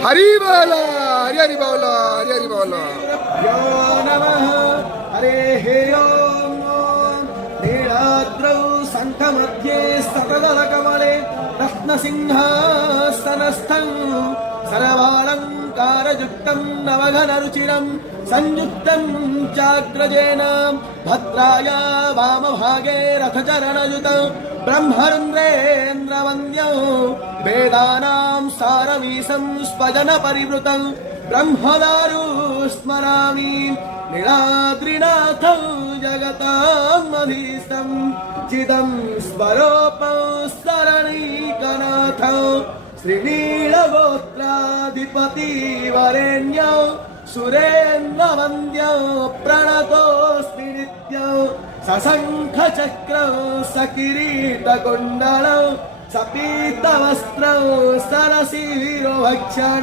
हरि बोल हरि हरि बोल हरि हरि बोल नमः हरे ओम नीलाद्रौ शङ्खमध्ये सकदलकमले रत्नसिंहासनस्थं सर्वालङ्कारयुक्तं नवघनरुचिरं संयुक्तं चाग्रजेन भद्राय वामभागे रथचरणयुतं ब्रह्मरुद्रेन्द्रवन्द्यं वेदानां सारमीशं स्वजनपरिवृतं ब्रह्मदारु स्मरामि नीलाद्रिनाथं जगतामधीशं चिदं स्वरूपं शरणीकनाथं श्रीनीलगोत्राधिपति वरेण्यं सुरेन्द्रवन्द्यं प्रणतोऽस्मि नित्यं सशङ्खचक्रं सकिरीटकुण्डलं सपीतवस्त्रं सरसीरोभक्षणम्।